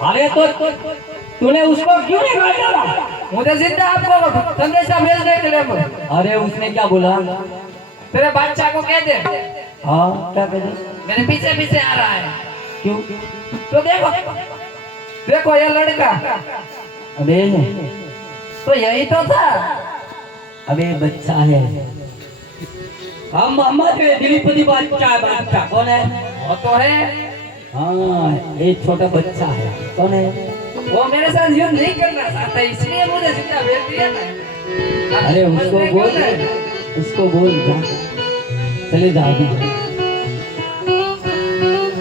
अरे तो तूने उसको क्यों नहीं मार डाला? मुझे जिंदा आपको संदेशा भेजने के लिए। अरे उसने क्या बोला? तेरे बादशाह को कह दे। हाँ क्या कह दे? मेरे पीछे पीछे आ रहा है। क्यों? तो देखो देखो ये लड़का। अबे तो यही तो था। अबे बच्चा है। हम मोहम्मद है, दिलीपति बादशाह। बादशाह कौन है? वो तो है। हाँ एक छोटा बच्चा है। कौन है? वो मेरे साथ युद्ध नहीं करना चाहता, इसलिए मुझे जिंदा भेज दिया ना। अरे उसको बोल जा, चले जा अभी।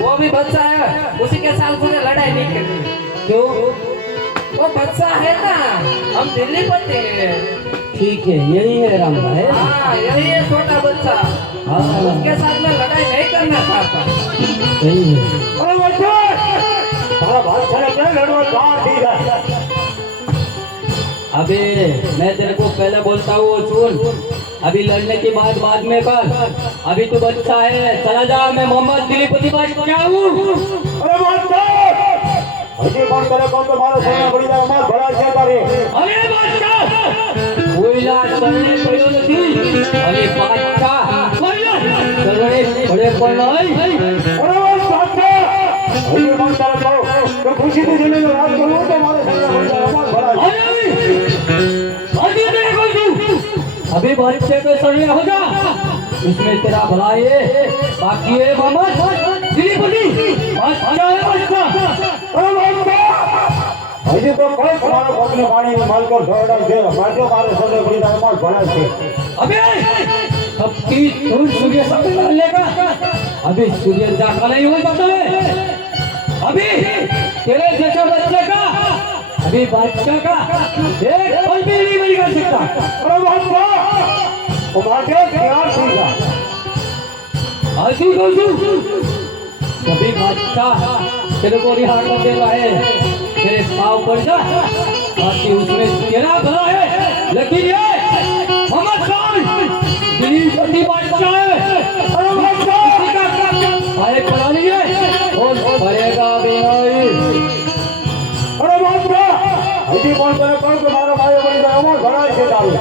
वो भी बच्चा है, उसी के साथ मुझे लड़ाई नहीं करनी। क्यों? बच्चा है ना, हम दिल्ली पति हैं। ठीक है, यही है राम भाई। हाँ, यही है छोटा बच्चा। हाँ उसके साथ में लड़ाई नहीं करना चाहता। सही है। अरे बच्चा तारा बादशाह ने क्या लड़वा कहाँ ठीक है। अबे मैं तेरे को पहले बोलता हूँ सुन, अभी लड़ने की बात बाद में कर, अभी तू बच्चा है, चला जा। मैं मोहम्मद दिलीपति बादशाह हूँ। अरे बादशाह हजी पण करे कोण तो मारो सोना पड़ी जाए मार भड़ा છે તારે। अरे बादशाह कोयला चलने પડ્યો નથી, અરે બાદશાહ કોયલા ચલણે પડે પણ નહીં। अरे बादशाह हजी पण करे तो खुशी से जने रात करो तो मारो सोना पड़ी जाए मार भड़ा છે। अभी नहीं बोलूं, अभी बच्चे पे सड़े हो जा, इसमें तेरा भला है, बाकी है मोहम्मद दिलीपति बादशाह है बादशाह। अरे बादशाह हजी तो कोई मारो पगने पानी में माल को ढोड़ा છે માજો મારો સોને પડી જાए मार भड़ा છે। अबे सबकी धूल सूर्य सब कर लेगा, अभी सूर्य जागा नहीं हो सकता है। अभी तेरे जैसा बच्चे का, अभी बादशाह का एक पल भी नहीं बिगाड़ सकता। अरे बादशाह वो माजे तैयार थी जा। आजी गोजू कभी बादशाह तेरे को रिहा कर दे रहा है, तेरे पाँव पड़ जा, बाकी उसमें तेरा भला है, लेकिन ये मोहम्मद खान दिलीपति बादशाह है। अरे बादशाह अरे पढ़ा नहीं है और पढ़ेगा भी नहीं। अरे बादशाह हजी पण करे कोण तो मारो भाई पड़ी जाए मार भड़ा છે તારે।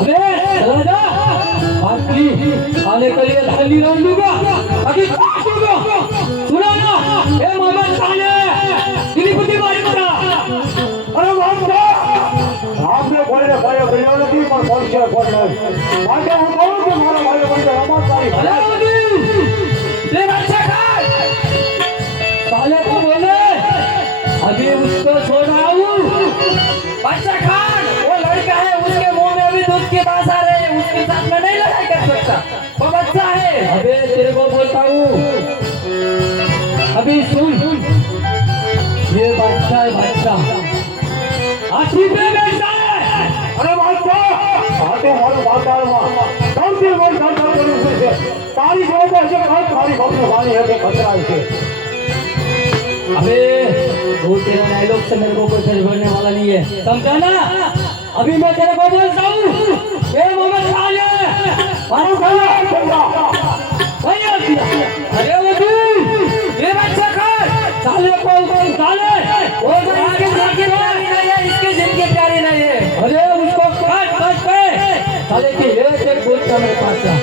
अबे चला जा, बाकी खाने के लिए थाली रख दूंगा, बाकी दूंगा। सुना ना, ये मोहम्मद खान है दिलीपति बादशाह। अरे बादशाह आपने बोले भाई बढ़िया नहीं पर कौन से कोण नहीं माजे हम बोलो कि मारो भाई पड़ी जाए मार तारी। अरे ये बच्चा खान साले को बोले अभी उसको छोड़ा हूँ। बच्चा खान वो लड़का है, उसके मुंह में अभी दूध की बात आ रही है, उसके साथ में नहीं लड़ाई कर सकता, वो बच्चा है। अबे तेरे को बोलता हूँ, अभी सुन, ये बादशाह है बादशाह, हाथी पे बैठा है। अरे बादशाह आते मारो बादशाह में कौन से बोल बादशाह बोले से तारी जो है जो तारी बात वाली है कि खतरा है। अबे वो तेरा डायलॉग से मेरे को कोई फर्क पड़ने वाला नहीं है, समझा ना। अभी मैं तेरे को बोलता हूँ, ये मोहम्मद खान है, मारो खाना भैया। अरे वो तू ये बच्चा खान साले को साले वो इसके जिन की प्यारी नहीं है, इसके जिन की प्यारी नहीं है। अरे उसको काट काट के साले की एक एक बोल का मेरे पास है।